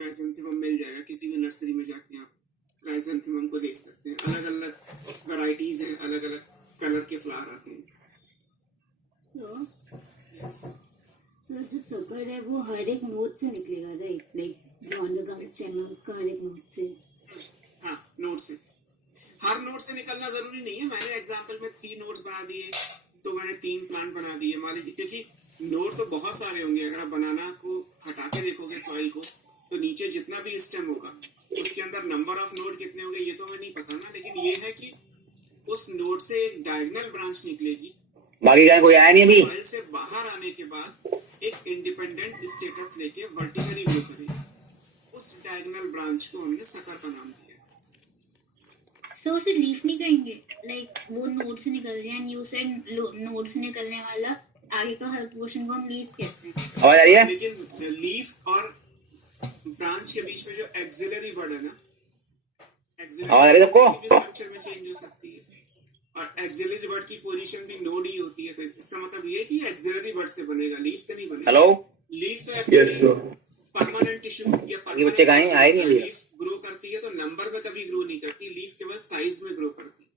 Chrysanthemum मिल जाएगा, किसी भी नर्सरी में जाके आप क्राइसैंथेमम को देख सकते हैं। अलग अलग वैरायटीज हैं, अलग अलग कलर के फ्लावर आते हैं। सर जो सकर है वो हर एक नोड से निकलेगा, राइट? लाइक जो अंडरग्राउंड स्टेम है उसका हर एक नोड से। हाँ, नोड से, हर नोड से निकलना जरूरी नहीं है। मैंने एग्जांपल में 3 नोड्स बना दिए तो मैंने 3 प्लांट बना दिए मान लीजिए, क्योंकि नोड तो बहुत सारे होंगे। अगर आप बनाना को हटा के देखोगे सॉइल को, तो नीचे जितना भी स्टेम होगा उसके अंदर नंबर ऑफ नोड कितने होंगे ये तो हमें नहीं पता ना, लेकिन ये है कि उस नोड से एक डायगोनल ब्रांच निकलेगी। बाकी क्या कोई आया नहीं अभी? सॉइल से बाहर आने के बाद एक इंडिपेंडेंट स्टेटस लेके वर्टिकली ग्रो करेगी। उस डायगोनल ब्रांच को हमने सकर का नाम दिया। सो उसे लीफ नहीं कहेंगे? लाइक वो नोड से निकल रहे हैं, यू सेड नोड से निकलने वाला आगे का हर पोर्शन को हम लीफ कहते हैं। आवाज आ रही है? लेकिन लीफ और ब्रांच के बीच में जो एक्सिलरी वर्ड है ना, एक्सिलरी किसी भी स्ट्रक्चर में चेंज हो सकती है, और एक्सिलरी वर्ड की पोजीशन भी नोड ही होती है। तो इसका मतलब ये है कि एक्सिलरी वर्ड से बनेगा, लीफ से नहीं बनेगा। हेलो, लीफ तो एक्चुअली परमानेंट टिश्यू या बच्चे कहाँ हैं? आए नहीं अभी? लीफ ग्रो करती है तो नंबर में कभी ग्रो नहीं करती, लीफ केवल साइज में ग्रो करती है।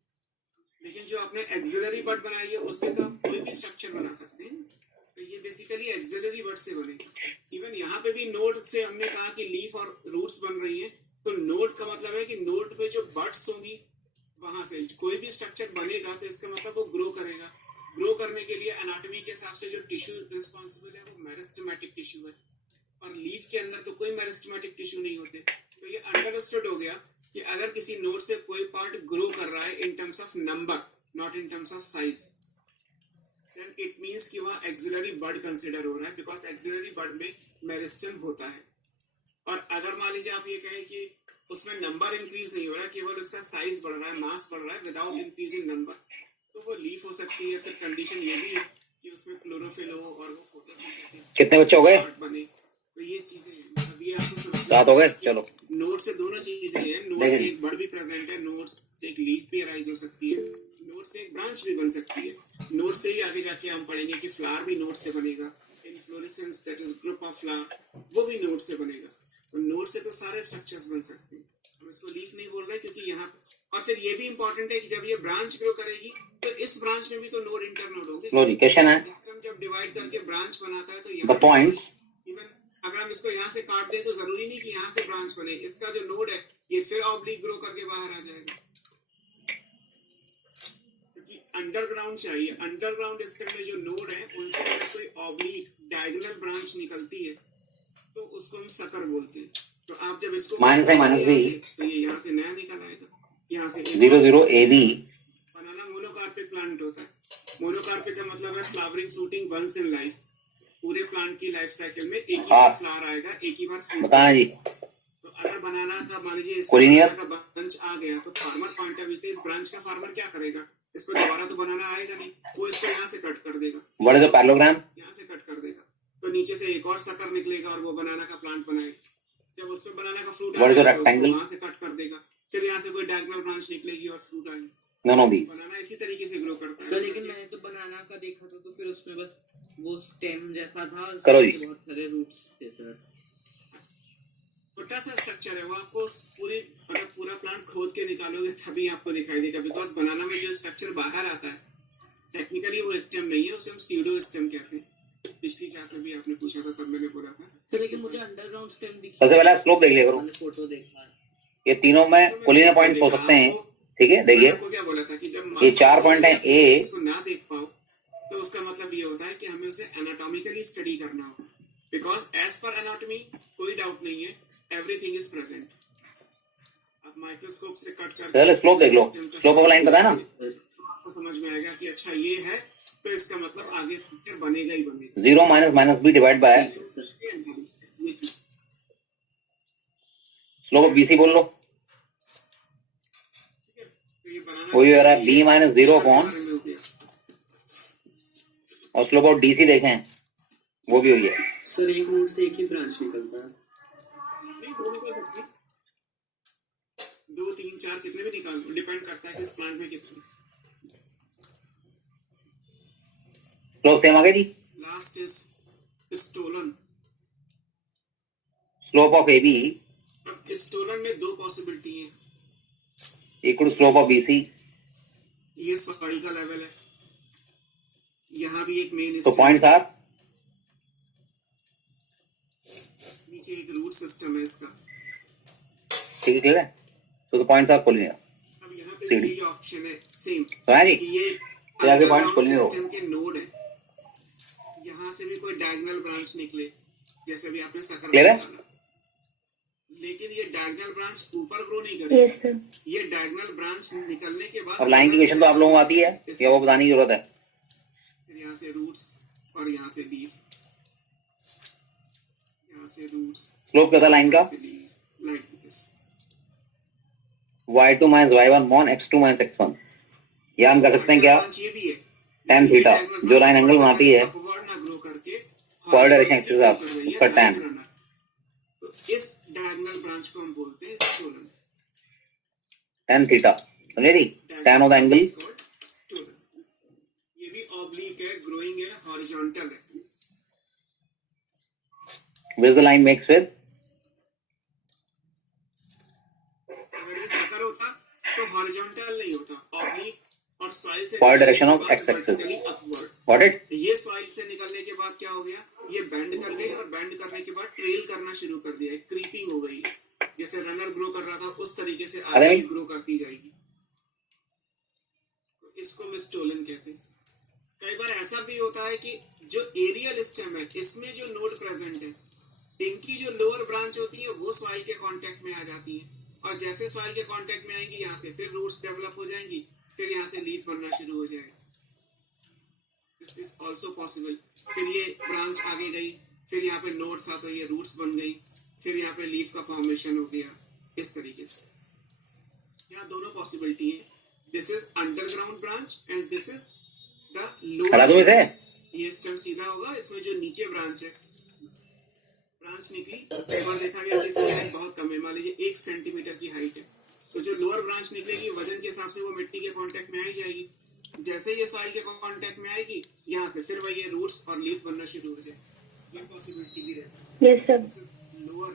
लेकिन जो आपने एक्सिलरी बर्ड बनाई है उससे तो आप कोई भी स्ट्रक्चर बना सकते हैं। तो ये बेसिकली एक्सिलरी बर्ड से बनेगा। इवन यहाँ पे भी नोड से हमने कहा कि लीफ और रूट्स बन रही हैं, तो नोड का मतलब है कि नोड पे जो बर्ड्स होंगी वहां से कोई भी स्ट्रक्चर बनेगा, तो इसका मतलब वो ग्रो करेगा। ग्रो करने के लिए एनाटॉमी के हिसाब से जो टिश्यू रिस्पॉन्सिबल है वो मेरिस्टेमेटिक टिश्यू है, और लीफ के अंदर तो कोई मेरिस्टेमेटिक टिश्यू नहीं होते। तो ये अंडरस्टूड हो गया कि अगर किसी नोड से कोई पार्ट ग्रो कर रहा है in terms of number, not in terms of size, then it means कि वहाँ एक्सिलरी बर्ड कंसीडर हो रहा है, बिकॉज एक्सिलरी बर्ड में मेरिस्टेम होता है। और अगर मान लीजिए आप ये कहें कि उसमें नंबर इंक्रीज नहीं हो रहा है, केवल उसका साइज बढ़ रहा है, मास बढ़ रहा है विदाउट इंक्रीजिंग नंबर, तो वो लीफ हो सकती है। फिर कंडीशन ये भी है कि उसमें क्लोरोफिल हो और वो फोटोसिंथेसिस कितने बच्चे हो गए? बने। तो ये चीजें हैं। अब ये आपको समझ 7 हो गए। चलो, नोड से दोनों चीजें हैं। नोड में एक बर्ड भी प्रेजेंट है, नोड से एक लीफ भी अराइज हो सकती है, नोड से एक ब्रांच भी बन सकती है। नोड से ही आगे जाके हम पढ़ेंगे कि फ्लावर भी नोड से बनेगा। Inflorescence that is group of flower, वो भी नोड से बनेगा। तो नोड से तो सारे स्ट्रक्चर्स बन सकते हैं। हम इसको लीफ नहीं बोल रहे क्योंकि यहाँ, और फिर ये भी इंपॉर्टेंट है कि जब ये ब्रांच ग्रो करेगी तो इस ब्रांच में भी तो नोड इंटर नोड होंगे। क्वेश्चन है, सिस्टम जब डिवाइड करके ब्रांच बनाता है तो द यहाँ पॉइंट, इवन अगर हम इसको यहाँ से काट दें तो जरूरी नहीं कि यहाँ से ब्रांच बने। इसका जो नोड है ये फिर ऑब्लिक ग्रो करके बाहर आ जाएगा, क्योंकि अंडरग्राउंड चाहिए। अंडरग्राउंड स्टेम में जो नोड है उनसे अगर कोई ऑब्लिक डायगोनल ब्रांच निकलती है तो उसको हम सकर बोलते हैं। तो आप जब इसको माइनस है, माइनस भी, तो ये यहाँ से नया निकल आएगा, यहाँ से 0 0 AB। बनाना मोनोकार्पिक प्लांट होता है। मोनोकार्पिक का मतलब है flowering fruiting once in life. पूरे प्लांट की लाइफ साइकिल में एक ही बार फ्लावर आएगा, एक ही बार फ्रूट। बताना जी। तो अगर बनाना का मान लीजिए इस कोलिनियर का ब्रांच आ गया तो फार्मर पॉइंट ऑफ व्यू से इस ब्रांच का फार्मर क्या करेगा, इस पर दोबारा तो बनाना आएगा नहीं, वो इसको यहाँ से कट कर देगा। What is the parallelogram? यहाँ से कट कर देगा तो नीचे से एक और सकर निकलेगा और वो बनाना का प्लांट बनाएगा। जब उस पर बनाना का फ्रूट आएगा तो उसको वहाँ से कट कर देगा, फिर यहाँ से कोई डायगोनल ब्रांच निकलेगी और फ्रूट आएगा। नो नो भी, बनाना इसी तरीके से ग्रो करता है। तो लेकिन मैंने तो बनाना का देखा था, तो फिर उसमें बस वो स्टेम जैसा था, करो जी। बहुत सारे रूट्स थे सर। छोटा सा स्ट्रक्चर है वो, आपको पूरी मतलब पूरा प्लांट खोद के निकालोगे तभी आपको दिखाई देगा। बिकॉज बनाना में जो स्ट्रक्चर बाहर आता है टेक्निकली वो स्टेम नहीं है, उसे हम सीडो स्टेम कहते हैं। पिछली क्लास में भी आपने पूछा था तब मैंने बोला था। सर लेकिन मुझे अंडरग्राउंड स्टेम दिखी। सबसे पहले स्लोप देख लिया करो, मैंने फोटो देखा, ये तीनों में कोलिनियर पॉइंट्स हो सकते हैं। ठीक है, देखिए आपको क्या बोला था कि जब ये 4 पॉइंट हैं ए, इसको ना देख पाओ तो उसका मतलब ये होता है कि हमें उसे एनाटॉमिकली स्टडी करना होगा। बिकॉज एज पर एनाटॉमी कोई डाउट नहीं है, एवरीथिंग इज प्रेजेंट। आप माइक्रोस्कोप से कट करके पहले स्लोप देख लो, स्लोप ऑफ लाइन पता है ना, आपको समझ में आएगा कि अच्छा ये है तो इसका मतलब आगे पिक्चर बनेगा ही बनेगा। 0 minus minus b divide by slope of BC बोल लो, वही हो रहा है B माइनस 0 अपॉन, और स्लोप ऑफ DC देखें वो भी हुई है। सर एक नोड से एक ही ब्रांच निकलता है? नहीं, दो निकल सकते हैं, 2 3 4 कितने भी निकाल, डिपेंड करता है कि इस प्लांट में कितने। स्लोप सेम आ गया जी। Last is stolen. Slope of AB अब स्टोलन में दो पॉसिबिलिटी है, equal to slope of BC, ये सॉइल का लेवल है, यहाँ भी एक मेन तो पॉइंट्स आर नीचे एक रूट सिस्टम है इसका। ठीक है, तो पॉइंट्स आर कोलिनियर। अब यहाँ पे यही ऑप्शन है सेम तो है नहीं, कि ये तो यहाँ के पॉइंट्स अंडरग्राउंड कोलिनियर हो। सिस्टम के नोड है, यहाँ से भी कोई डायगोनल ब्रांच निकले जैसे भी आपने सकर Clear है? बताया, लेकिन ये डायगोनल ब्रांच ऊपर ग्रो नहीं करेगी। ये डायगोनल ब्रांच निकलने के बाद अब लाइन की इक्वेशन तो आप लोगों को आती है या वो बताने की जरूरत है? फिर यहाँ से रूट्स और यहाँ से लीफ, यहाँ से रूट्स, स्लोप क्या था लाइन का? यहाँ से leaf, like this. y2 minus y1 मॉन x2 minus x1, या हम कर सकते हैं क्या? ब्रांच ये भी है, tan थीटा, जो लाइन एंगल बनाती है अपवर्ड ना ग्रो करके forward direction axis grow of कर रही है, उसका tan। like runner। तो इस डायगोनल ब्रांच को हम बोलते हैं स्टोलन। tan थीटा, समझे दी? tan of the angle stolen. ये भी ऑब्लिक है, ग्रोइंग है, हॉरिजॉन्टल है। With the line makes with अगर ये सकर होता तो हॉरिजॉन्टल नहीं होता, ऑब्लिक और सॉइल से फॉरवर्ड निकलने डायरेक्शन के ऑफ बाद x axis. vertically upward। What it? ये सॉइल से निकलने के बाद क्या हो गया, ये बेंड कर गई और बेंड करने के बाद ट्रेल करना शुरू कर दिया, क्रीपिंग हो गई। जैसे रनर ग्रो कर रहा था उस तरीके से अरे आगे ग्रो करती जाएगी। तो इसको मिस्टोलन कहते हैं। कई बार ऐसा भी होता है कि जो एरियल स्टेम है इसमें जो नोड प्रेजेंट है, इनकी जो लोअर ब्रांच होती है वो सॉइल के कांटेक्ट में आ जाती है, और जैसे सॉइल के कांटेक्ट में आएंगी यहाँ से फिर रूट्स डेवलप हो जाएंगी, फिर यहाँ से लीफ बनना शुरू हो जाएगा। This is also possible. फिर ये ब्रांच आगे गई, फिर यहाँ पे नोड था तो ये रूट्स बन गई, फिर यहाँ पे लीफ का फॉर्मेशन हो गया, इस तरीके से। यहाँ दोनों पॉसिबिलिटी है, this is underground branch and this is the हटा दो लोअर। इसे। ये स्टेम सीधा होगा, इसमें जो नीचे ब्रांच है, ब्रांच निकली, कई बार देखा गया कि इसकी हाइट बहुत कम है, मान लीजिए 1 सेंटीमीटर की हाइट है, तो जो लोअर ब्रांच निकलेगी वजन के हिसाब से वो मिट्टी के कांटेक्ट में आ ही जाएगी। जैसे ये सॉइल के कांटेक्ट में आएगी यहाँ से फिर वही रूट्स और लीफ बनना शुरू हो जाए। ये पॉसिबिलिटी भी रहती है। Yes sir. This is lower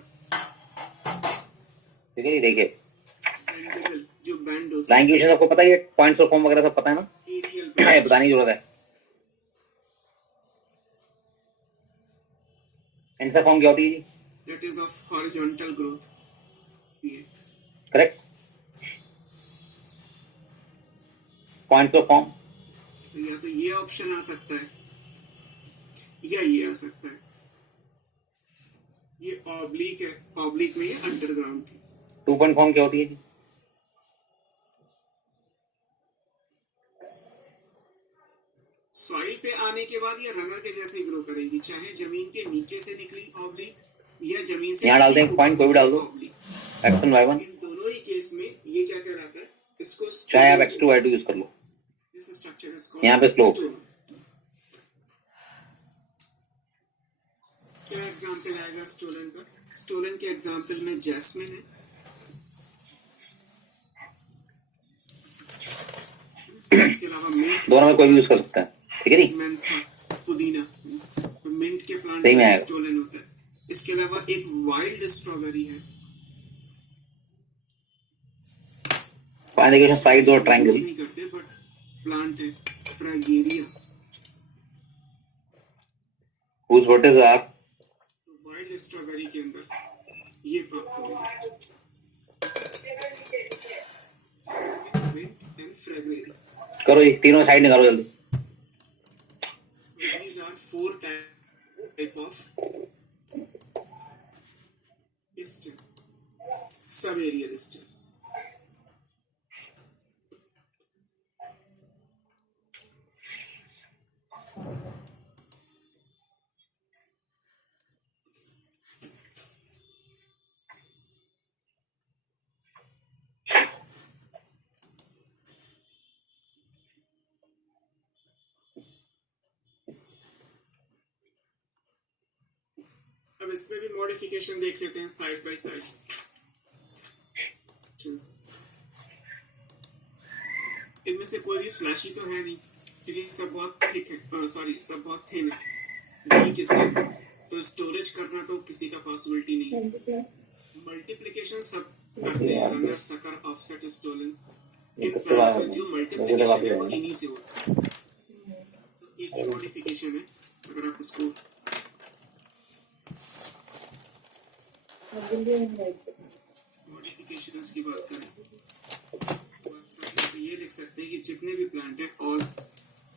ठीक है, देखिए बेंडेबल, जो बेंड हो लाइन की इक्वेशन आपको पता ही है, पॉइंट्स और फॉर्म वगैरह सब पता है ना? एरियल है, बताने की जरूरत है। इनका फॉर्म क्या होती है जी? That is of horizontal growth period. Correct. Points of form तो या तो ये ऑप्शन आ सकता है या ये आ सकता है। ये ऑब्लिक है, ऑब्लिक में ये अंडरग्राउंड थी। 2 पॉइंट फॉर्म क्या होती है जी? सॉइल पे आने के बाद ये रनर के जैसे ग्रो करेगी, चाहे जमीन के नीचे से निकली ऑब्लिक या जमीन से यहाँ डाल दें, ठीक पॉइंट ऊपर कोई भी डाल दो। ऑब्लिक। x1 y1, इन दोनों ही केस में ये क्या कहलाता है, इसको चाहे आप x2 y2 यूज कर लो। दिस स्ट्रक्चर इज कॉल्ड यहाँ पे slope। स्टोन। क्या एग्जांपल आएगा स्टोलन का? स्टोलन के एग्जांपल में जैस्मिन है, इसके अलावा मिंट, दोनों में कोई भी यूज कर सकता है। ठीक है जी? मेंथा, पुदीना। तो मिंट के प्लांट सही में में आएगा। स्टोलन होता है। इसके अलावा एक वाइल्ड स्ट्रॉबेरी है, फाइंड इक्वेशन साइड और ट्रायंगल। यूज नहीं करते बट प्लांट है, फ्रैगेरिया। whose vertices are so wild strawberry के अंदर ये पाप मिंट एंड फ्रैगेरिया। करो ये तीनों साइड निकालो जल्दी। So these are 4 type of stem, sub-aerial stem. अब इसमें भी मॉडिफिकेशन देख लेते हैं साइड बाय साइड। इनमें से कोई भी फ्लैशी तो है नहीं, क्योंकि सब बहुत थिक है, सॉरी सब बहुत थिन है, वीक स्टेम। तो स्टोरेज करना तो किसी का पॉसिबिलिटी नहीं है। मल्टीप्लिकेशन सब करते हैं, रनर सकर ऑफसेट स्टोलन। इन प्लांट्स में जो मल्टीप्लिकेशन है वो इन्हीं से होता है। So, एक ही मॉडिफिकेशन है। अगर आप उसको मॉडिफिकेशंस की बात करें तो ये लिख सकते हैं कि जितने भी प्लांट है ऑल,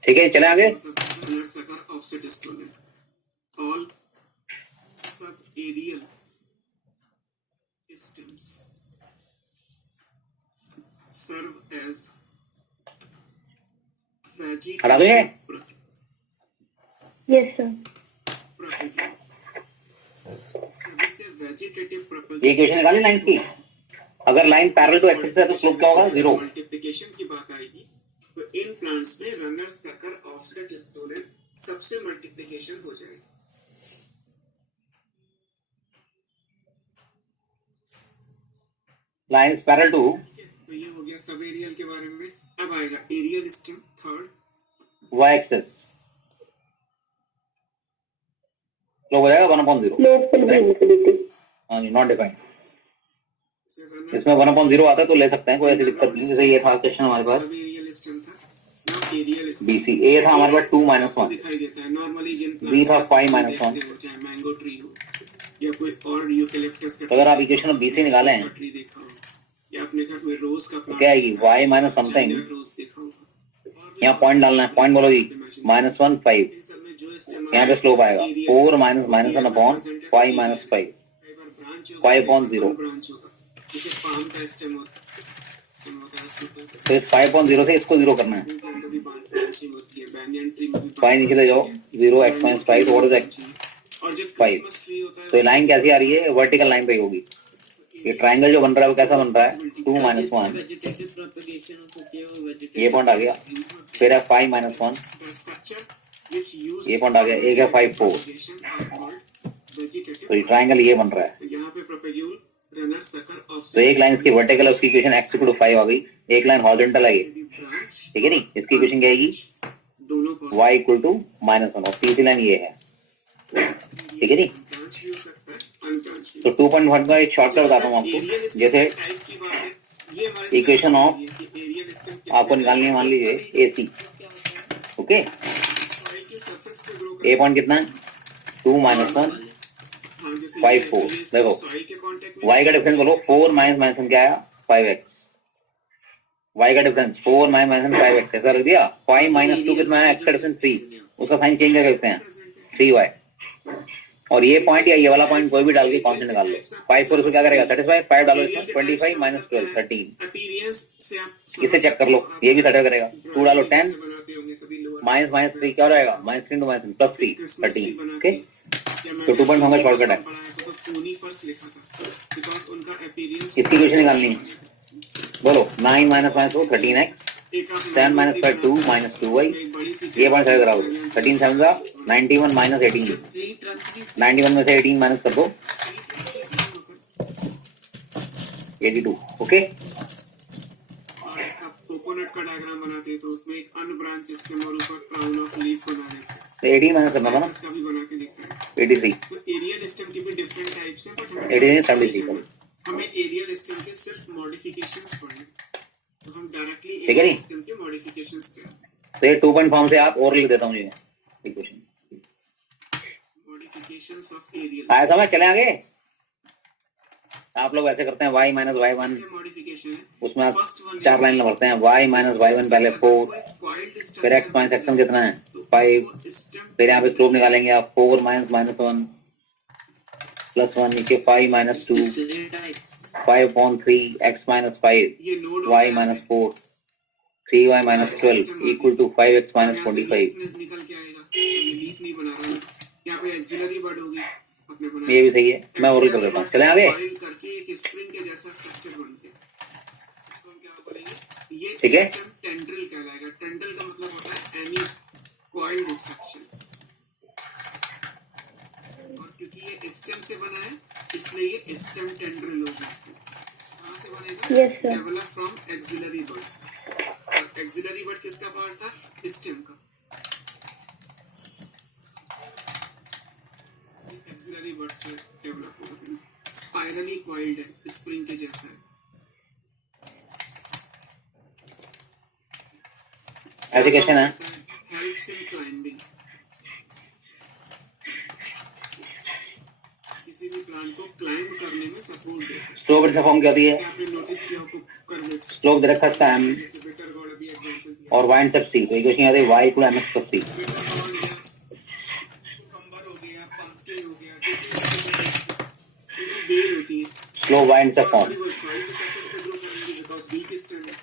ठीक है, चले आगे। Runner sucker offset stolon, all सब एरियल stems serve as खड़ा भी है? Yes, sir. propagation। सभी से वेजिटेटिव ये प्रोपेगेशन। इक्वेशन निकाली लाइन की। अगर लाइन पैरेलल टू एक्सिस है तो स्लोप क्या होगा? 0। मल्टीप्लिकेशन की बात आएगी तो इन प्लांट्स में रनर सकर ऑफसेट स्टोलन सबसे मल्टीप्लिकेशन हो जाएगी। लाइन पैरेलल टू, तो ये हो गया सब एरियल के बारे में। अब आएगा aerial stem third, Y axis slope हो जाएगा 1/0। Slope will be infinity. हाँ जी, नॉट डिफाइंड। इसमें 1/0 आता है तो ले सकते हैं, कोई ऐसी दिक्कत नहीं। जैसे ये था क्वेश्चन हमारे पास सब एरियल स्टेम था। नाउ एरियल BC, ए था हमारे पास 2-1, दिखाई देता है नॉर्मली जिन B था 5-1। चाहे मैंगो ट्री हो या कोई और यूकेलिप्टस का तो अगर आप इक्वेशन BC निकालें ट्री देखा हो या अपने घर में रोज का प्लांट क्या आएगी? y माइनस समथिंग, रोज देखा होगा। यहाँ पॉइंट डालना है, पॉइंट बोलो जी, -1 5। इन सब में जो स्टेम यहाँ पे स्लोप आएगा 4 - -1/5 - 5 5/0। ब्रांच होगा जैसे पाम का स्टेम होता है उसमें तो इस 5/0 से इसको 0 करना है। के अंदर भी ब्रांचिंग होती है। बैंयन ट्री में भी 5 नीचे ले जाओ, 0 x - 5 तो व्हाट इज x? और जब 5। क्रिसमस ट्री होता है तो ये लाइन कैसी आ रही है? वर्टिकल लाइन पे ही होगी। ये ट्रायंगल जो बन रहा है वो कैसा बन रहा है? 2 - 1, वेजिटेटिव प्रोपेगेशन हो सकती है वो वेजिटेटिव। ये पॉइंट आ गया, फिर है 5 - 1, स्ट्रक्चर व्हिच यूज ये पॉइंट आ गया, एक है 5 4। वेजिटेटिव। तो ये ट्रायंगल ये बन रहा है। तो यहाँ पे प्रोपेग्यूल रनर सकर ऑफ तो एक लाइन इसकी वर्टिकल उसकी इक्वेशन x = 5 आ गई, एक लाइन हॉरिजॉन्टल आई, ब्रांच ठीक है नहीं? इसकी इक्वेशन क्या आएगी? दोनों y = -1 और तीसरी लाइन ये है, ठीक है नहीं? ब्रांच भी हो सकता है अनब्रांच भी। तो 2.1 का एक शॉर्टकट बताता हूँ आपको। जैसे टाइप की बात है ये हमारे इक्वेशन ऑफ एरियल स्टेम आपको निकालनी है, मान लीजिए AC, ओके? सॉइल के सरफेस पे ग्रो A पॉइंट कितना है? 2 - 1 5 4। देखो सॉइल के कांटेक्ट में y का डिफरेंस बोलो, 4 - -1 क्या आया? 5x। y का डिफरेंस 4 - -5x ऐसा रख दिया। 5 - 2 कितना है? x का डिफरेंस 3, उसका साइन चेंज कर सकते हैं 3y। और ये पॉइंट या ये वाला पॉइंट कोई भी डाल के कांस्टेंट निकाल लो। 5 4 इसको क्या करेगा? 35, 5 डालो इसमें, 25 - 12 13। अपीयरेंस से आप इसे चेक कर लो, ये भी 30 करेगा। 2 डालो 10 बनाते होंगे कभी लोअर - 3 क्या हो जाएगा? -3 - 3 +3 क्रिसमस ट्री 13, बना ओके? के तो 2.1 का शॉर्टकट है। तो कोनी फर्स्ट लिखा था बिकॉज़ उनका अपीयरेंस इसकी इक्वेशन निकालनी है, बोलो 9 - -4 13x, 10 - 5 2 - 2y। ये पॉइंट साइड कराओ, 13 7 का 91 - 18, 91 में से 18 माइनस कर दो, 82, ओके? और एक आप कोकोनट का डायग्राम बनाते हैं तो उसमें एक अनब्रांच स्टेम और ऊपर क्राउन ऑफ लीफ बना देते हैं। तो 18 माइनस करना था ना, इसका भी बना के दिखा है। 83, तो एरियल स्टेम के भी डिफरेंट टाइप्स हैं बट हमें 83 73 हमें एरियल स्टेम के सिर्फ मॉडिफिकेशंस पढ़ने तो हम डायरेक्टली ठीक है एरियल नहीं? स्टेम के मॉडिफिकेशंस करें। तो ये 2 पॉइंट फॉर्म से आप और लिख देता हूँ ये इक्वेशन। मॉडिफिकेशंस ऑफ एरियल आया समझ? चले आगे। आप लोग ऐसे करते हैं y - y1, मॉडिफिकेशन है उसमें आप 4 लाइन भरते हैं, y - y1 पहले 4, फिर x - xm कितना है? 5, फिर यहाँ पे स्लोप निकालेंगे आप 4 - -1 +1 नीचे 5 - 2 5/3 x - 5 ये node y - 4 3y - 12 equal to 5x - 25। निकल के आएगा। ये लीफ नहीं बना रहा है, यहाँ पे एक्सिलरी वर्ड होगी अपने बनाया। ये भी सही है, मैं और कर देता हूँ। चले आगे, कॉइल करके एक स्प्रिंग के जैसा स्ट्रक्चर बनते हैं, इसको हम क्या बोलेंगे? ये ठीक है। स्टेम टेंड्रिल कहलाएगा। टेंड्रिल का मतलब होता है एनी कॉइल्ड स्ट्रक्चर। और क्योंकि ये स्टेम से बना है इसलिए ये स्टेम टेंड्रिल होगा। कहाँ से बनेगा? Yes, sir. Develop from axillary word. और एक्सिलरी वर्ड किसका पार्ट था? स्टेम का। एक्सिलरी वर्ड से डेवलप होगा, स्पाइरली कॉइल्ड है, स्प्रिंग के जैसा है। ऐसे क्वेश्चन है। हेल्प्स इन क्लाइंबिंग, किसी भी प्लांट को क्लाइंब करने में सपोर्ट देता है। स्लोप से फॉर्म क्या होती है? जैसे आपने नोटिस किया हो कर्वेट्स, स्लोप दे रखा है एम जैसे बेटर गॉड अभी एग्जांपल दिया, और वाई इंटरसेप्ट सी, तो इक्वेशन आती है y equal mx plus c। Better God हो गया, कुकम्बर हो गया, पंपकिन हो गया, जो कि उनकी बेल होती है, स्लोप y इंटरसेप्ट फॉर्म। वो सॉइल के सरफेस पे ग्रो करेंगे बिकॉज़ वीक स्टेम है,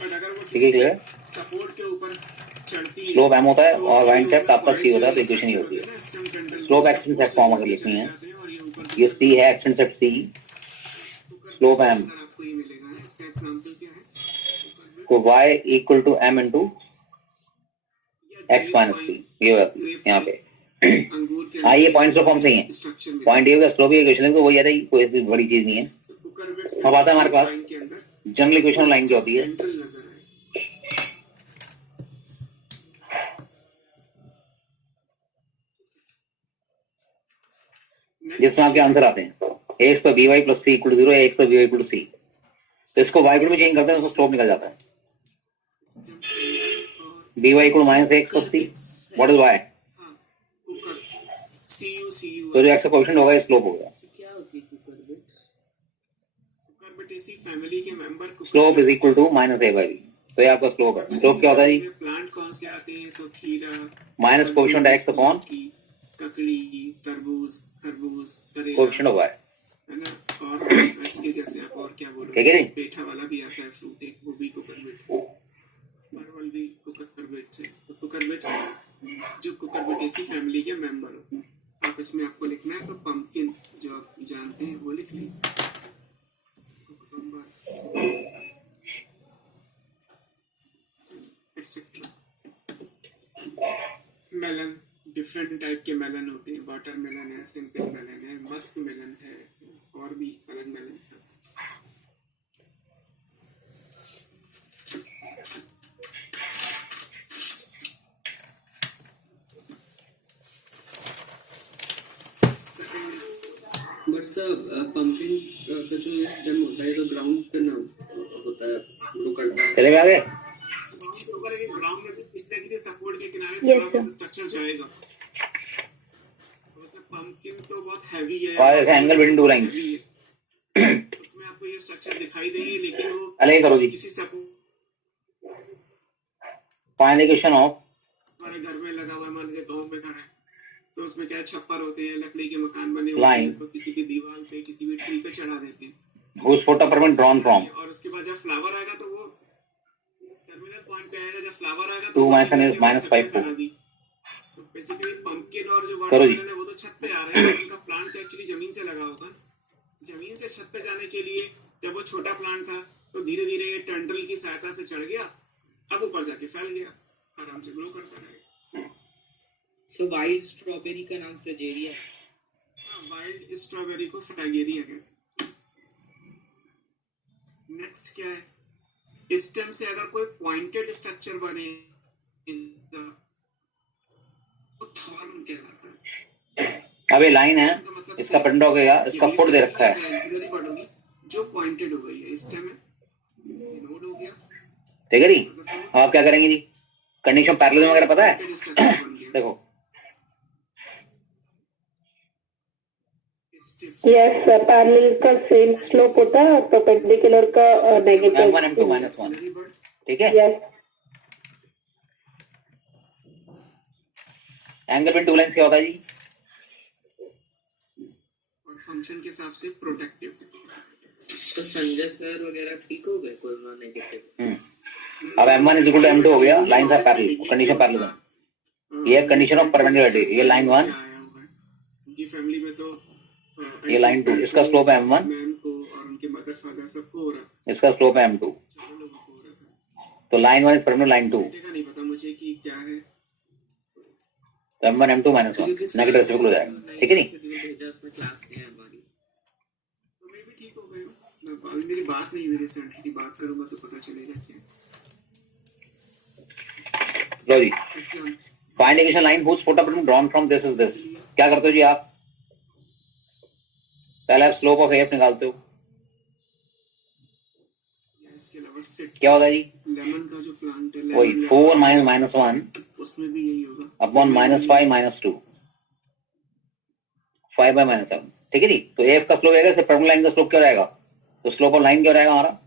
बट अगर वो ठीक है, किसी क्लियर? सपोर्ट के ऊपर चढ़ती है स्लोप m होता है तो और उसके y लिए इंटरसेप्ट आपका c होता है, तो इक्वेशन ये होती है। स्लोप x इंटरसेप्ट फॉर्म अगर लिखनी है, ये c है, x intercept c, slope m आपको ये मिलेगा। इसका एग्जांपल क्या है? को y equal to m into x minus c, ये हो जाती है यहाँ पे। अंगूर के हाँ, ये पॉइंट्स ऑफ फॉर्म सही है। स्ट्रक्चर में पॉइंट ये होगा, स्लोप ये इक्वेशन है, तो वही आ जाएगी, कोई ऐसी बड़ी चीज नहीं है। अब आता है हमारे पास के अंदर जनरल इक्वेशन लाइन क्या होती है, एंगल नजर आए। जिसमें आपके आंसर आते हैं एक्स पर B Y plus C equal to 0 या एक्स पर B Y equal to C, तो इसको वाई में चेंज करते हैं, उसको स्लोप निकल जाता है। B Y equal minus X plus C, what is Y, CU तो जो एक्स का कोएफिशिएंट होगा स्लोप होगा। क्या होती है कुकरबिट्स? कुकरबिटेसी फैमिली के member slope is equal to minus A by B, तो ये आपका स्लोप है। स्लोप क्या होता है जी? प्लांट कौन से आते हैं? तो खीरा, माइनस कोएफिशिएंट एक्स अपॉन ककड़ी, तरबूज, खरबूज, करेला, कोएफिशिएंट होगा है ना। और भी इसके जैसे आप और क्या बोलोगे, ठीक है जी? पेठा वाला भी आता है फ्रूट, एक वो भी कुकरबिट, परवल भी कुकरबिट से। तो कुकरबिट्स जो कुकरबिटेसी फैमिली के मेंबर हो, आप इसमें आपको लिखना है तो पंपकिन जो आप जानते हैं वो लिख लीजिए, cucumber etcetera. Melon, different type के मेलन होते हैं, वाटर मेलन है, सिंपल मेलन है, मस्क मेलन है, और भी अलग मेलन सब। बट सर पंपिन का जो ये स्टेम होता है, तो ग्राउंड पे ना होता है, ग्रो करता है। चलेगा आगे? लेकिन ग्राउंड में भी किसी न किसी सपोर्ट के किनारे Yes, थोड़ा बहुत स्ट्रक्चर जाएगा। वैसे पंपकिन तो बहुत हैवी है, और ऐसे angle between two line, heavy है। उसमें आपको ये स्ट्रक्चर दिखाई देंगे, लेकिन वो अलग करो जी। किसी सपोर्ट फाइंड इक्वेशन ऑफ, हमारे घर में लगा हुआ है, मान लीजिए गाँव में घर है, तो उसमें क्या छप्पर होते हैं, लकड़ी के मकान बने होते Line. हैं, तो किसी की दीवार पे, किसी भी ट्री पे चढ़ा देते हैं, whose photopermanent drawn from और उसके बाद जब फ्लावर आएगा तो वो टर्मिनल पॉइंट पे आएगा, जब फ्लावर आएगा 2 वो minus चीज़ is आके minus छत पे 5 फैला दी। तो बेसिकली पंपकिन और जो करो जी। वाटरमेलन है वो तो छत पे आ रहे हैं, उनका प्लांट तो एक्चुअली जमीन से लगा होगा। जमीन से छत पे जाने के लिए जब वो छोटा प्लांट था तो धीरे धीरे ये टंडल की सहायता से चढ़ गया, अब ऊपर जाके फैल गया, आराम से ग्रो करता रहेगा। सो वाइल्ड स्ट्रॉबेरी का नाम फ्रिजेरिया। वाइल्ड स्ट्रॉबेरी को फ्रैगेरिया कहते हैं। नेक्स्ट क्या है? स्टेम से अगर कोई पॉइंटेड स्ट्रक्चर बने तो थॉर्न कहलाता है। अब ये लाइन है, इसका पंडा हो गया, इसका फुट दे रखा है, एक्सिलरी वर्ड होगी जो पॉइंटेड हो गई है। स्टेम है, ये नोड हो गया, ठीक है जी। अब आप क्या करेंगे जी? कंडीशन पैरेललिज्म वगैरह पता है? पॉइंटेड स्ट्रक्चर बन गया। देखो स्टिफ यस पैरेलल का सेम स्लोप होता है, परपेंडिकुलर का negative. M1 M2 -1, axillary word ठीक है। Yes angle between two lines क्या होता है जी? और फंक्शन के हिसाब से प्रोटेक्टिव। तो संजय सर वगैरह ठीक हो गए कोरोना नेगेटिव? अब M1 is equal to M2 हो गया, lines are parallel, condition parallelism. ये कंडीशन ऑफ परपेंडिकुलरिटी, ये लाइन 1, ये फैमिली में तो ये लाइन 2, इसका स्लोप है M1, मैम को और उनके मदर फादर सबको हो रहा, इसका स्लोप है M2, चारों लोगों को हो रहा था। तो लाइन 1 इज परपेंडिकुलर लाइन 2, बेटे का नहीं पता मुझे कि क्या है, तो M1 M2 -1 नेगेटिव रेसिप्रोकल हो जाएगा, ठीक है नहीं? भेजा उसमें क्लास में है हमारी। तो मैं भी ठीक हो गई हूँ। अभी मेरी बात नहीं हुई, रिसेंटली बात करूंगा तो पता चलेगा क्या। लो जी, exam find equation line whose photopermanent drawn from this is this, क्या करते हो जी आप? पहले आप स्लोप ऑफ एफ निकालते हो, या इसके अलावा सिट्रस, क्या होगा जी? लेमन का जो प्लांट है, वही लेमन 4 माइनस 1 उसमें भी यही होगा अपॉन -5 -2 5 बाय -7, ठीक है जी। तो एफ का स्लोप आएगा, परपेंडिकुलर लाइन का स्लोप क्या रहेगा? तो स्लोप ऑफ लाइन क्या रहेगा हमारा?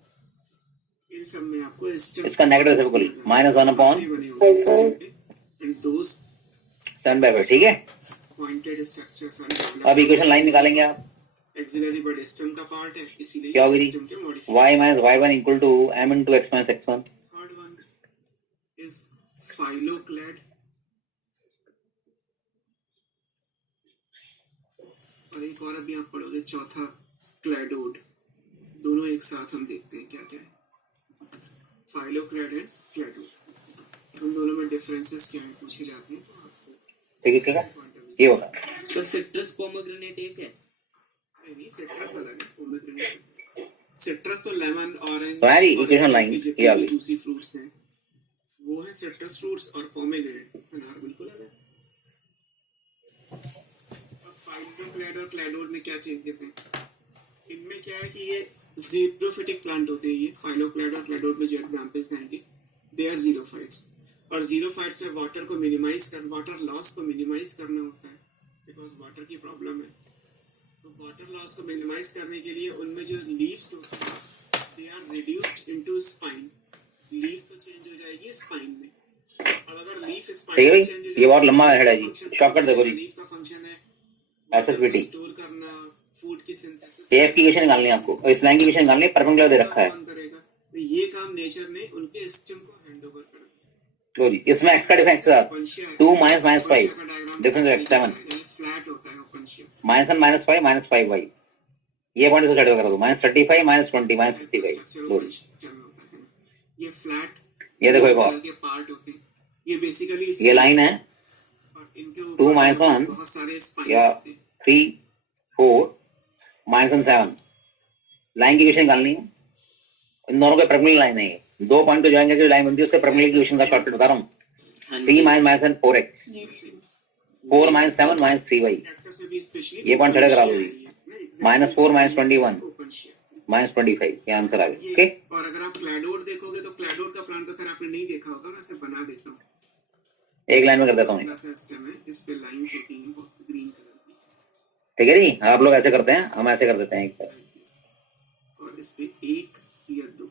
इन सब में आपको इसका negative reciprocal -1 upon and those 7/5, ठीक है। पॉइंटेड स्ट्रक्चर्स अब इक्वेशन लाइन निकालेंगे आप, एक्सिलरी बट स्टेम का पार्ट है, इसीलिए क्या होगी जी? सिस्टम के y modification. Minus y1 equal to m into x minus x1। Third one is phylloclade, और एक और अभी आप पढ़ोगे चौथा क्लैडोड। दोनों एक साथ हम देखते हैं क्या क्या है, फाइलोक्लैड एंड क्लैडोड। उन दोनों में डिफरेंसेस क्या है पूछे जाते हैं, तो आपको ठीक है, ये होगा। सर सिट्रस पोमोग्रेनेट एक है? नहीं, सिट्रस अलग है, पोमेग्रेनेट। सिट्रस तो लेमन, ऑरेंज तो यार, और इक्वेशन इस लाइन टाइप के ये जितने आ भी गई। जूसी फ्रूट्स हैं वो है सिट्रस फ्रूट्स, और पोमेग्रेनेट अनार बिल्कुल अलग है। अब फाइलोक्लैड और क्लैडोड में क्या चेंजेस हैं? इनमें क्या है कि ये जीरोफिटिक प्लांट होते हैं। ये फाइलोक्लैड और क्लैडोड में जो एग्जांपल्स आएंगे दे आर जीरोफाइट्स, और जीरोफाइट्स में वाटर को मिनिमाइज कर, वाटर लॉस को मिनिमाइज करना होता है, बिकॉज वाटर की प्रॉब्लम है। तो वाटर लॉस को मिनिमाइज करने के लिए उनमें जो लीव्स होते हैं they are reduced into spine. Leaf तो चेंज हो जाएगी स्पाइन में। अब अगर लीफ ठीक है स्पाइन भाई, में चेंज हो ये जाएगी बहुत लंबा तो हेड है लीफ जी, का फंक्शन शॉर्टकट देखो जी। लीफ का फंक्शन है SSBT स्टोर करना, फूड की सिंथेसिस। एफ की इक्वेशन निकालनी है आपको, और इस लाइन की इक्वेशन निकालनी है, परपेंडिकुलर दे रखा है। करेगा तो ये काम नेचर ने उनके सिस्टम को हैंड ओवर कर दिया। लो जी, इसमें x का डिफरेंस था 2 माइनस -5, डिफरेंस है 7 फ्लैट होता है ओपन शेप, -1 -5 -5y। ये पॉइंट को सेट करा दो, -35 -20 -55। स्ट्रक्चर लो ओपन जी, शेप होता है। ये फ्लैट ये देखो एक और, के पार्ट होते हैं। ये बेसिकली ये लाइन है और इनके 2 ऊपर -1 बहुत सारे स्पाइस या होते हैं। 3 4 -7 लाइन की इक्वेशन निकालनी है। इन दोनों के परपेंडिकुलर लाइन है, ये दो पॉइंट को ज्वाइन करके लाइन बनती है, उसके परपेंडिकुलर इक्वेशन का शॉर्टकट बता रहा हूँ। 3 -7 4x, यस 4 -7 -3y। कैक्टस में भी स्पेशली ये पॉइंट सेट करा दो जी, -4 -21 ओपन शेप। -25, ये आंसर आ गया। ओके, और अगर आप क्लैडोड देखोगे तो क्लैडोड का प्लांट तो खैर आपने नहीं देखा होगा, मैं सिर्फ बना देता हूँ। एक लाइन में कर देता हूँ, थोड़ा सा स्टेम है, इस पे लाइंस होती हैं ग्रीन कलर की, ठीक है जी। आप लोग ऐसे करते हैं, हम ऐसे कर देते हैं एक बार। और इस पे एक या दो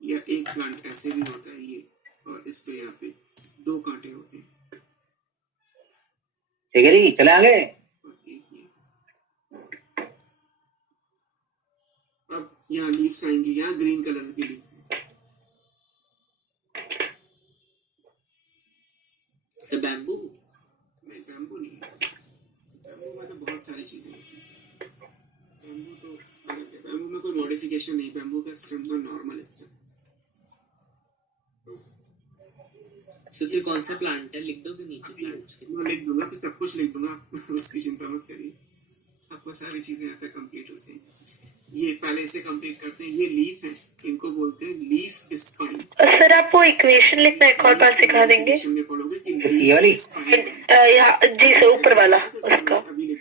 या एक प्लांट ऐसे भी होता है ये, और इस पे यहाँ पे 2 कांटे होते हैं, ठीक है जी, चले आगे। और एक ये। अब यहाँ लीव्स आएंगी, यहाँ ग्रीन कलर की लीव्स हैं। Sir bamboo? नहीं, बैम्बू नहीं है। बैम्बू में तो बहुत सारी चीजें होती हैं। बैम्बू तो अलग है, बैम्बू में कोई मॉडिफिकेशन नहीं, बैम्बू का स्टेम तो नॉर्मल स्टेम। सर फिर कौन सा प्लांट है, लिख दो कि नीचे प्लांट्स के? मैं लिख दूंगा, सब कुछ लिख दूंगा, उसकी चिंता मत करिए, आपको सारी चीजें यहाँ पे कंप्लीट हो जाएंगी। ये पहले इसे कंप्लीट करते हैं। ये लीफ है, इनको बोलते हैं लीफ स्पाइन। सर आपको इक्वेशन लिखना एक और बार सिखा देंगे? में पढ़ोगे कि ये वाली? यहाँ जी सर, ऊपर वाला उसका।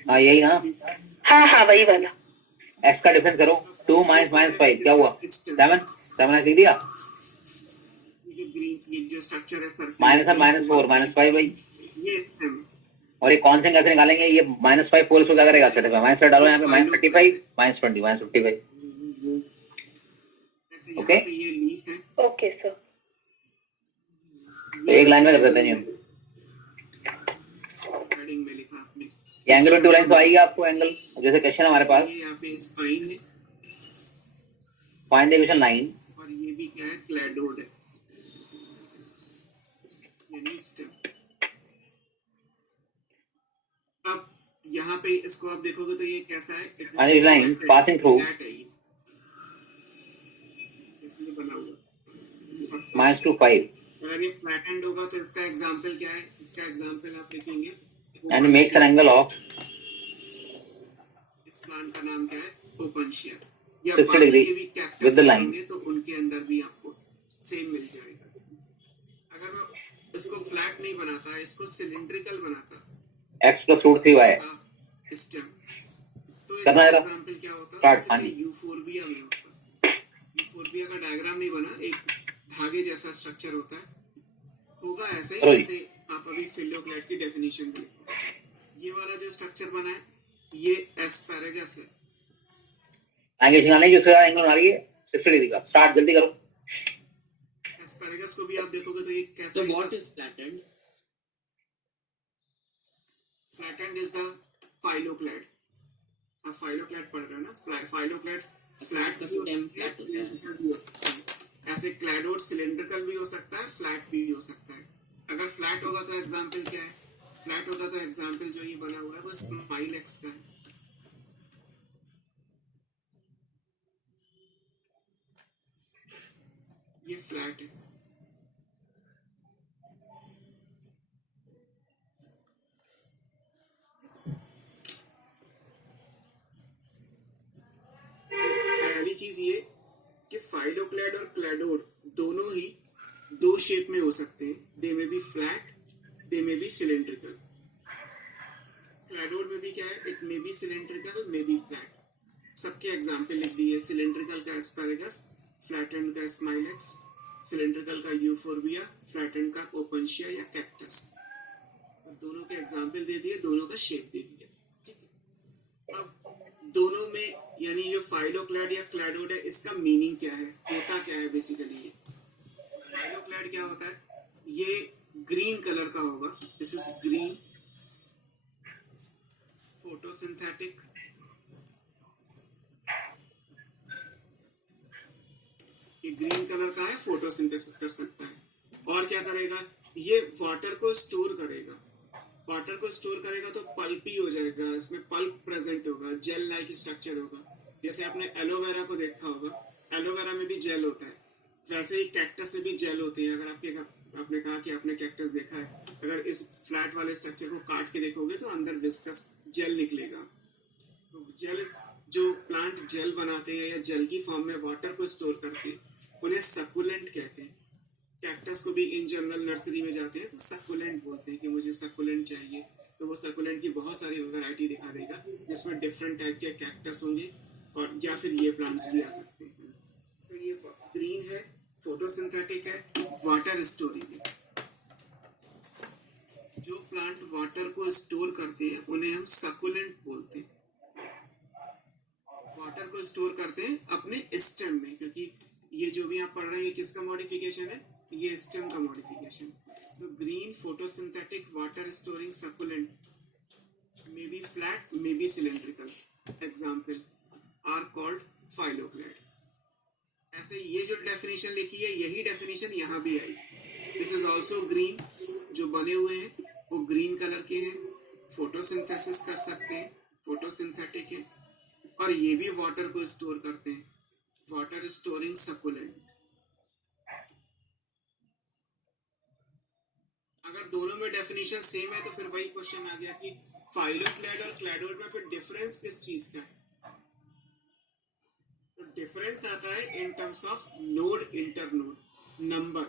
हाँ यही ना, हाँ हाँ वही वाला। x का डिफरेंस करो, 2 -5 क्या हुआ? 7 लिख दिया। ये ग्रीन, ये जो स्ट्रक्चर है सर, -1 -4 -5 भाई। ये M, और ये कौन से कैसे निकालेंगे? ये -5 4 इसको क्या करेगा? 35 -5 डालो यहाँ पे, -35 -20 -55। ऐसे यहाँ ओके। पे ये लीफ है। Okay sir. तो एक लाइन में कर देते हैं हम। हेडिंग में लिखा आपने, ये एंगल में 2 लाइन तो आएगी आपको एंगल, जैसे क्वेश्चन हमारे पास ये यहाँ पे स्पाइन है, फाइंड द इक्वेशन लाइन। और ये भी क्या है, क्लैडोड है, यानी स्टेम। अब यहाँ पे इसको आप देखोगे तो ये कैसा है, And this line passing through Flat है ये बना हुआ। -2 5 अगर ये फ्लैटेंड होगा तो इसका एग्जांपल क्या है? इसका एग्जांपल आप लिखेंगे and makes an angle of इस प्लांट का नाम क्या है? Open share. या 60 बाकी degree के भी cactus with the line. होंगे तो उनके अंदर भी आपको सेम मिल जाएगा। अगर मैं इसको फ्लैट नहीं बनाता, इसको सिलिंड्रिकल बनाता, x + √3y स्टेम तो करना इसका है ना? एग्जांपल क्या होता है? Start, तो हाँ फिर जी। यूफोर्बिया में होता है। यूफोर्बिया का डायग्राम नहीं बना, एक धागे जैसा स्ट्रक्चर होता है, होगा ऐसे ही करो जी। जैसे आप अभी फिलोक्लेट की डेफिनेशन देखो। ये वाला जो स्ट्रक्चर बना है ये एस्पैरेगस है। एंगल सिखाने की उसका एंगल बना रही है 60 डिग्री का। स्टार्ट जल्दी करो। एस्पैरेगस को भी आप देखोगे तो ये कैसा So है? what is flattened? Flattened is the phylloclade. आप फाइलोक्लेड पढ़ रहे हो ना? फाइलोक्लेड फ्लैट इसका stem flat होता है। ऐसे क्लैडोड सिलेंड्रिकल भी हो सकता है, फ्लैट भी हो सकता है। अगर फ्लैट होगा तो एग्जांपल क्या है? फ्लैट होगा तो एग्जांपल जो ये बना हुआ है वो स्माइलेक्स का है। ये फ्लैट है। पहली चीज ये कि फाइलोक्लैड और क्लैडोड दोनों ही दो शेप में हो सकते हैं। दे में बी फ्लैट, दे में बी सिलेंड्रिकल। क्लैडोड में भी क्या है? It may be cylindrical, may be flat. सबके एग्जाम्पल लिख दिए। सिलेंड्रिकल का एस्पैरेगस, फ्लैटेंड का स्माइलेक्स, सिलेंड्रिकल का यूफोर्बिया, फ्लैटेंड का ओपनशिया या कैक्टस। तो दोनों के एग्जाम्पल दे दिए, दोनों का शेप दे दिया। ठीक है, अब दोनों में यानी जो फाइलोक्लैड या क्लैडोड है इसका मीनिंग क्या है, होता क्या है बेसिकली? ये फाइलोक्लैड क्या होता है? ये ग्रीन कलर का होगा। दिस इज ग्रीन, फोटोसिंथेटिक, ये ग्रीन कलर का है, फोटोसिंथेसिस कर सकता है। और क्या करेगा? ये वाटर को स्टोर करेगा। वाटर को स्टोर करेगा तो पल्पी हो जाएगा, इसमें पल्प प्रेजेंट होगा, जेल लाइक स्ट्रक्चर होगा। जैसे आपने एलोवेरा को देखा होगा, एलोवेरा में भी जेल होता है, वैसे ही कैक्टस में भी जेल होते हैं। अगर आपने कहा कि आपने कैक्टस देखा है, अगर इस फ्लैट वाले स्ट्रक्चर को काट के देखोगे तो अंदर विस्कस जेल निकलेगा। तो जेल, जो प्लांट जेल बनाते हैं या जेल की फॉर्म में वाटर को स्टोर करते हैं, उन्हें सकुलेंट कहते हैं। कैक्टस को भी इन जनरल नर्सरी में जाते हैं तो सकुलेंट बोलते हैं कि मुझे सकुलेंट चाहिए, तो वो सकुलेंट की बहुत सारी वैरायटी दिखा देगा जिसमें डिफरेंट टाइप के कैक्टस होंगे, और या फिर ये प्लांट्स भी आ सकते हैं। सो ये ग्रीन है, फोटोसिंथेटिक है, वाटर स्टोरिंग है। जो प्लांट वाटर को स्टोर करते हैं उन्हें हम सकुलेंट बोलते हैं। वाटर को स्टोर करते हैं अपने स्टेम में, क्योंकि ये जो भी आप पढ़ रहे हैं किसका मॉडिफिकेशन है? ये स्टेम का modification. So green photosynthetic water storing succulent, may be flat, may be cylindrical, example are called phylloclade. ऐसे ये जो डेफिनेशन लिखी है यही डेफिनेशन यहाँ भी आई। दिस इज ऑल्सो ग्रीन, जो बने हुए हैं वो ग्रीन कलर के हैं, फोटोसिंथेसिस कर सकते हैं, फोटोसिंथेटिक है, और ये भी वाटर को स्टोर करते हैं, वाटर स्टोरिंग सकुलेंट। अगर दोनों में डेफिनेशन सेम है तो फिर वही क्वेश्चन आ गया कि फाइलोक्लैड और क्लैडोड में फिर डिफरेंस किस चीज का है? तो डिफरेंस आता है in terms of node, internode, number.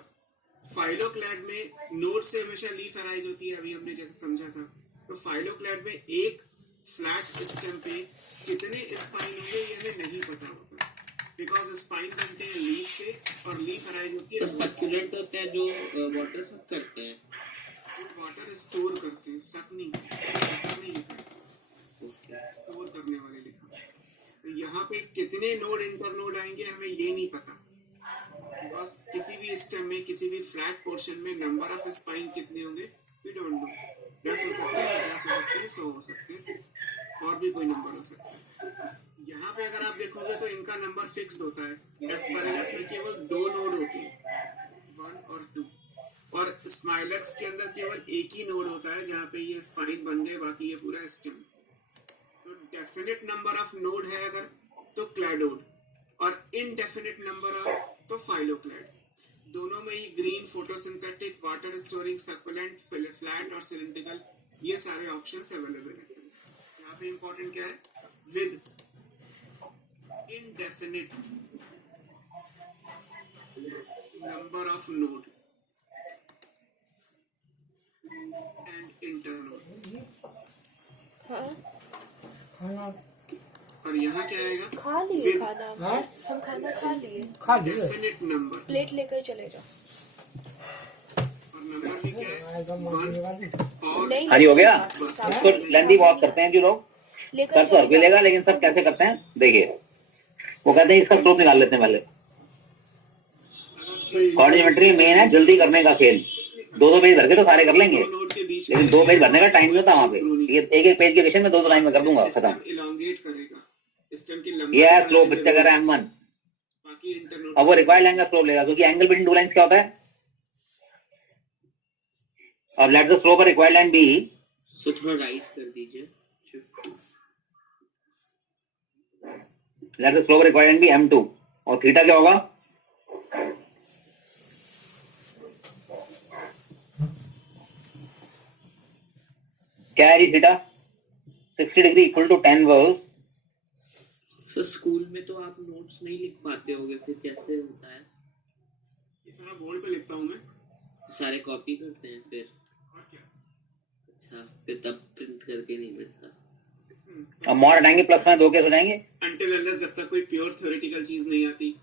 Phylloclade में नोड से हमेशा लीफ अराइज होती है, अभी हमने जैसे समझा था। तो फाइलोक्लैड में एक फ्लैट स्टेम पे कितने स्पाइन होंगे ये हमें नहीं पता होगा, बिकॉज स्पाइन बनते हैं लीफ से और लीफ अराइज होती है सब सकुलेंट होते हैं जो वाटर सक करते हैं। जो वाटर स्टोर करते हैं। सक नहीं लिखा, स्टोर करने वाले लिखा। तो यहाँ पे कितने नोड इंटरनोड आएंगे हमें ये नहीं पता, बिकॉज किसी भी स्टेम में, किसी भी फ्लैट पोर्शन में नंबर ऑफ स्पाइन कितने होंगे वी डोंट नो। 10 हो सकते हैं, 50 हो सकते हैं, 100 हो सकते हैं, और भी कोई नंबर हो सकता है। यहाँ पे अगर आप देखोगे तो इनका नंबर फिक्स होता है। एस्पैरेगस में केवल 2 नोड होते हैं, 1 और 2, और स्माइलेक्स के अंदर केवल एक ही नोड होता है जहाँ पे ये स्पाइन बन गए, बाकी ये पूरा स्टेम। तो डेफिनेट नंबर ऑफ नोड है अगर तो क्लैडोड, और इनडेफिनेट नंबर ऑफ तो फाइलोक्लैड। दोनों में ही green, photosynthetic, water storing, succulent, flat और सिलेंड्रिकल, ये सारे ऑप्शंस अवेलेबल है। यहाँ पे इंपॉर्टेंट क्या है? With indefinite number of node and internode. और यहाँ क्या आएगा? खा लिए खाना, हम खाना खा लिए, डेफिनेट नंबर, प्लेट लेकर चले जाओ। और नंबर में क्या है? 1 और नहीं हाँ जी, हो गया। बस। इसको लेंदी बहुत करते हैं जो लोग, लेकर कर तो हर चले कोई जाओ। लेगा, लेकिन सब कैसे करते हैं देखिए। वो कहते हैं इसका स्लोप निकाल लेते हैं पहले। कोऑर्डिनेटरी मेन है जल्दी करने का खेल। 2-2 पेज भर के तो सारे कर लेंगे, दो नोड के बीच लेकिन 2 पेज भरने का टाइम नहीं होता वहाँ पे। ये एक पेज के क्वेश्चन में 2 लाइन में कर दूंगा खत्म। इलांगेट करेगा, स्टेम की लंबाई ये है बढ़ाने स्लोप, में इससे कर रहा है M1। बाकी इंटरनोड अब वो रिक्वायर्ड लाइन का स्लोप लेगा, क्योंकि एंगल बिटवीन 2 लाइंस क्या होता है। और let the slope required line be, so थोड़ा राइट कर दीजिए। Let the slope required line be M2। और थीटा क्या होगा? क्या है जी थीटा? 60 डिग्री इक्वल टू 10 वर्स। सर स्कूल में तो आप नोट्स नहीं लिख पाते होगे, फिर कैसे होता है? ये सारा बोर्ड पे लिखता हूँ मैं। तो सारे कॉपी करते हैं फिर? और क्या? अच्छा, फिर तब प्रिंट करके नहीं मिलता। अब मॉड हटाएंगे, प्लस में 2 केस हो जाएंगे। Until unless जब तक कोई प्योर थ्योरेटिकल चीज नहीं आती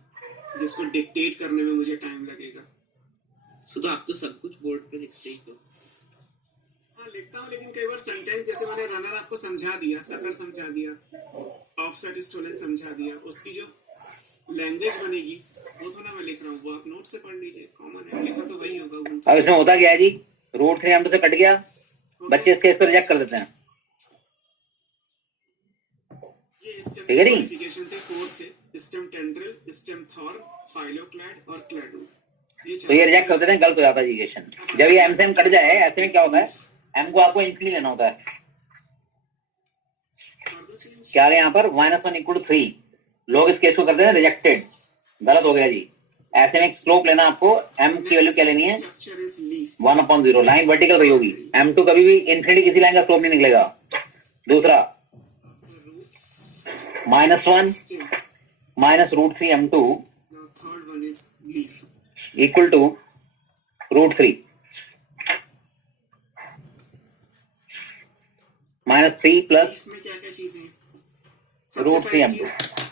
जिसको डिक्टेट करने में मुझे टाइम लगेगा। सो तो आप तो सब कुछ बोर्ड पे लिखते ही तो। हाँ लिखता हूँ, लेकिन कई बार सेंटेंस जैसे मैंने रनर आपको समझा दिया, सकर समझा दिया, ऑफसेट स्टोलन समझा दिया, उसकी जो लैंग्वेज बनेगी वो तो ना मैं लिख रहा हूँ, वो आप नोट से पढ़ लीजिए, कॉमन है, लिखा तो वही होगा उनसे। अब इसमें होता क्या है जी, रूट 3 M2 से कट गया, बच्चे इस केस पर रिजेक्ट कर देते हैं। ये स्टेम ठीक है जी? मॉडिफिकेशन थे, 4 थे, stem tendril, stem thorn, phylloclade और क्लैडो। तो ये रिजेक्ट कर देते हैं, गलत हो जाता है जी क्वेश्चन। जब ये M से M कट जाए, ऐसे में क्या होता है, M को आपको इंफिनिटी लेना होता है। क्या है यहाँ पर? -1 इक्वल टू 3। लोग इस केस को करते हैं रिजेक्टेड, गलत हो गया जी। ऐसे में स्लोप लेना आपको, M की वैल्यू क्या लेनी है? 1/0। लाइन वर्टिकल रही होगी। M2 कभी भी इंफिनिटी किसी लाइन का स्लोप नहीं निकलेगा। दूसरा -1 minus √3 M2 third one is leaf. Equal to √3 -3 plus leaf में क्या क्या चीजें हैं? √3 M2।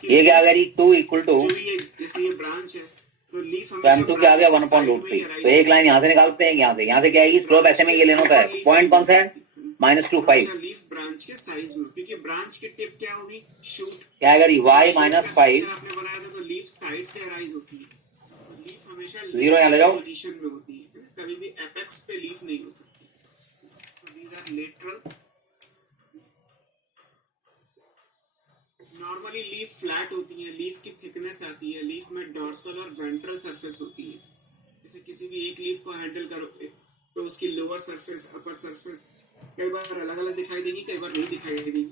ये क्या आ गया जी? 2 इक्वल टू, जो ये जैसे ये ब्रांच है तो लीफ तो M2 क्या आ गया? 1/√3। तो एक लाइन यहाँ से निकालते हैं, यहाँ से क्या आएगी? स्लोप ऐसे में ये लेना होता है। पॉइंट कौन सा है? -2.5। लीफ ब्रांच के साइज में, क्योंकि ब्रांच की टिप क्या होगी? शूट। क्या आएगा जी? y शूट का -5। structure आपने बनाया था तो लीफ साइड से अराइज होती है, तो लीफ हमेशा 0 यहाँ ले जाओ। पोजीशन में होती है, कभी भी एपेक्स पे लीफ नहीं हो सकती। तो these are lateral। Normally leaf flat होती है, लीफ की थिकनेस आती है, लीफ में डॉर्सल और वेंट्रल सरफेस होती है। जैसे किसी भी एक लीफ को हैंडल करोगे तो उसकी लोअर सरफेस, अपर सरफेस कई बार अलग अलग दिखाई देगी, कई बार नहीं दिखाई देगी।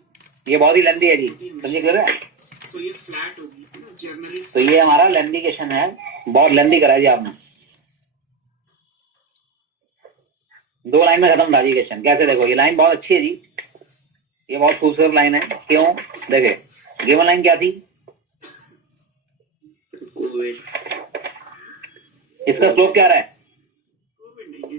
ये बहुत ही लेंदी है जी, समझिए क्लियर है? सो ये फ्लैट होगी जनरली। तो ये हमारा लेंदी क्वेश्चन है, बहुत लेंदी करा जी आपने। 2 लाइन में खत्म था जी क्वेश्चन। कैसे? देखो ये लाइन बहुत अच्छी है जी, ये बहुत खूबसूरत लाइन है। क्यों? देखे गिवन लाइन क्या थी? कोविड। इसका स्लोप क्या रहा है? कोविड नहीं है,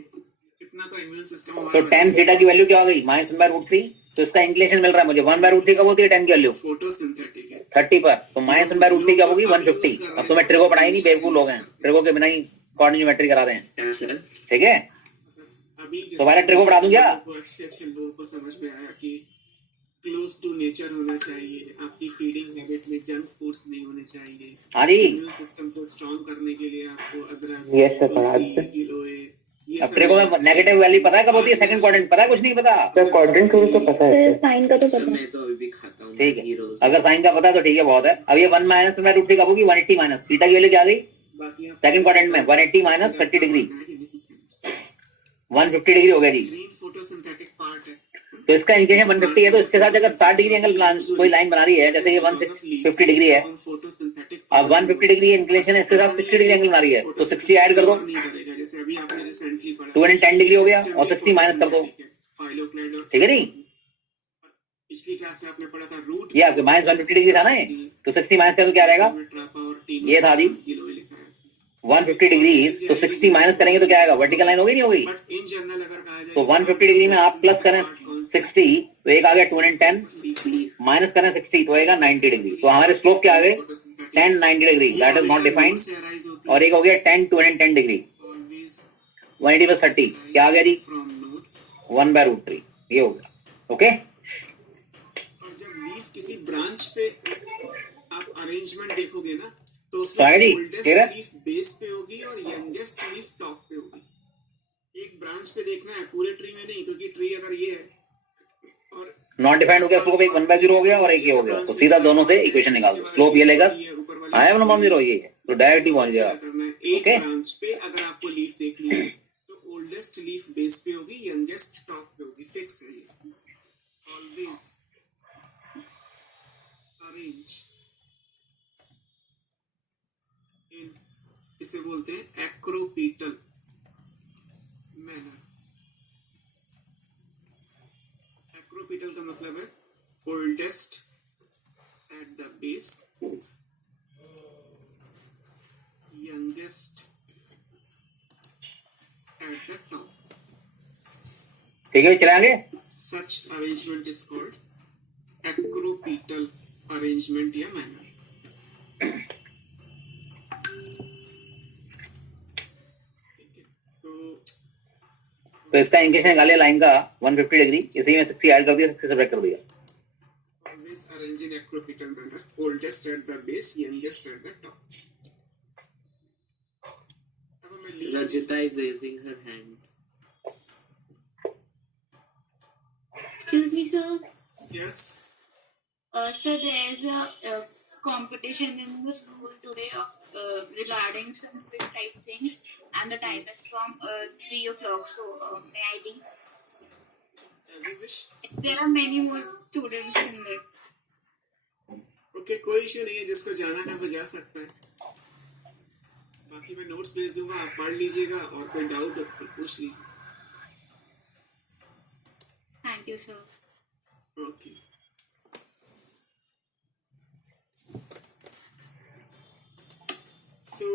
इतना तो इम्यून सिस्टम तो tan थीटा की वैल्यू क्या हो गई? -1/√3। तो इसका इंक्लिनेशन मिल रहा है मुझे। 1/√3 कब होती है tan की वैल्यू? फोटोसिंथेटिक है। 30 पर। तो -1/√3 कब होगी? 150। अब तो मैं ट्रिगो पढ़ाई नहीं, बेवकूफ लोग हैं, ट्रिगो के बिना ही कोऑर्डिनेट ज्योमेट्री करा रहे हैं। अच्छा, ठीक है, अभी तो वाला ट्रिगो पढ़ा दूं क्या? अच्छे अच्छे लोगों को समझ में आया कि क्लोज टू नेचर होना चाहिए, आपकी फीडिंग हैबिट में जंक फूड्स नहीं होने चाहिए। हाँ जी। इम्यून सिस्टम को स्ट्रॉन्ग करने के लिए आपको अदरक, Yes, sir, तुलसी, गिलोय, ये अब सब ट्रिगो में नेगेटिव वैल्यू पता है कब होती है? सेकंड क्वाड्रेंट पता है? कुछ नहीं पता? सर क्वाड्रेंट रूल तो पता है सर। साइन का तो सर पता है। मैं तो अभी भी खाता हूँ ठीक है, हीरोज। अगर साइन का पता है तो ठीक है, बहुत है। अब ये 1 -√3 कब होगी? 180 माइनस। थीटा की वैल्यू क्या आ गई? बाकी आप सेकंड क्वाड्रेंट में 180 माइनस 30 डिग्री, 150 डिग्री हो गया जी। ग्रीन फोटोसिंथेटिक पार्ट है। तो इसका इंक्लिनेशन 150 है, तो इसके साथ अगर 60 डिग्री एंगल कोई लाइन बना रही है, जैसे ये 150 डिग्री है, फोटोसिंथेटिक अब 150 डिग्री इंक्लिनेशन है, इसके साथ 60 डिग्री एंगल बना रही है, तो 60 ऐड कर दो, नहीं करेगा। जैसे अभी आपने रिसेंटली पढ़ा 210 डिग्री हो गया, और 60 माइनस कर दो। फाइलोक्लैड और ठीक है नहीं? पिछली क्लास में आपने पढ़ा था रूट। ये आपके -150 डिग्री था ना ये, तो 60 माइनस कर तो क्या रहेगा? ये था जी 150 डिग्री, तो 60 माइनस करेंगे तो क्या आएगा? वर्टिकल लाइन होगी नहीं होगी? बट इन जनरल अगर कहा जाए तो 150 डिग्री में आप प्लस करें 60, तो एक आ गया 210 माइनस करें 60 तो आएगा 90 डिग्री। तो हमारे स्लोप क्या आ गए 10 90 degree, that is not defined. और एक हो गया 10 210 डिग्री, 180 प्लस 30 क्या आ गया जी 1/√3, ये हो गया। ओके, और जब लीफ किसी ब्रांच पे आप अरेंजमेंट देखोगे ना, तो तो उसमें आगे जी, ओल्डेस्ट ठीक है? लीफ बेस पे होगी और यंगेस्ट लीफ टॉप पे होगी। एक ब्रांच पे देखना है, पूरे ट्री में नहीं, क्योंकि ट्री अगर ये है और नॉट डिफाइंड हो गया, स्लोप एक 1/0 हो गया और एक ये हो गया, तो सीधा दोनों से इक्वेशन निकाल दो। स्लोप ये लेगा आई एम 1/0 ये है, तो डायरेक्टली पहुंच गया। एक ओके, ब्रांच पे अगर आपको लीफ देखनी है तो ओल्डेस्ट लीफ बेस पे होगी, यंगेस्ट टॉप पे होगी, फिक्स है ये। ऑलवेज अरेंज इन, इसे बोलते हैं एक्रोपीटल मैनर। एक्रोपीटल का मतलब है oldest at the base, youngest at the top. ठीक है, चलेंगे। Such arrangement is called acropetal arrangement या manner. ठीक है, तो इसका इंकेशन निकाले लाइन का 150 डिग्री, इसी में 60 ऐड कर दिया, 60 सब्ट्रैक्ट कर दिया। always arrange in acropetal manner, oldest at the base, youngest at the top. अब मैं leaf Rajita is raising her hand. Excuse me, sir. yes, So there is a competition in the school today of regarding some quiz type things, and the time is from 3 o'clock. So may I leave? as you wish. There are many more students in there. Okay, कोई issue नहीं है, जिसको जाना है वो जा सकता है। बाकी मैं नोट्स भेज दूंगा, आप पढ़ लीजिएगा और कोई डाउट हो तो फिर पूछ लीजिए। Thank you, sir. ओके, सो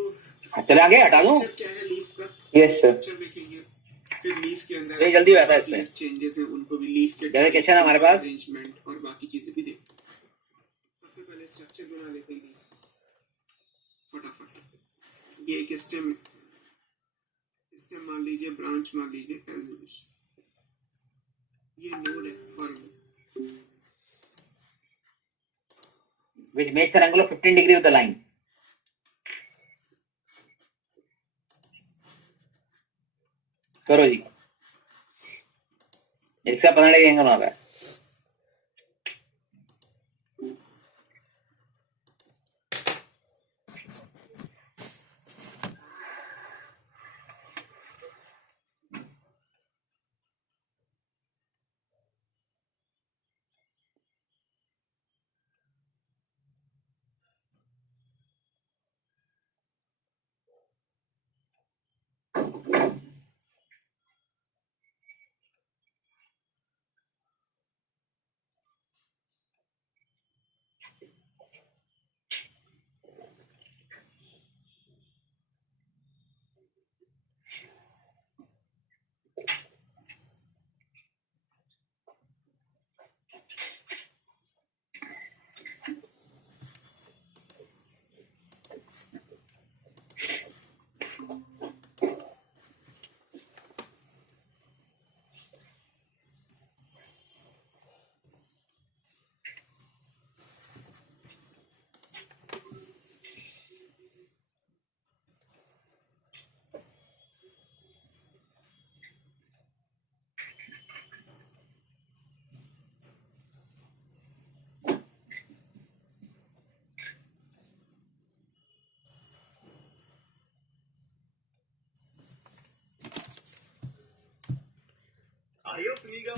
चले आगे, हटा दूं? क्या है लीफ का? Yes sir. स्ट्रक्चर देखेंगे, फिर लीफ के अंदर ये जल्दी आता है इसमें। चेंजेस हैं, उनको भी लीफ के जैसे क्वेश्चन है हमारे पास। अरेंजमेंट और बाकी चीजें भी देखते हैं। सबसे पहले स्ट्रक्चर बना लेते हैं लीफ फटाफट। ये एक स्टेम मान लीजिए, ब्रांच मान लीजिए, एज यू विश। ये नोड है for which makes an angle of 15 degree with the line. करो जी, इसका 15 डिग्री एंगल हो रहा है। Are you Fliga?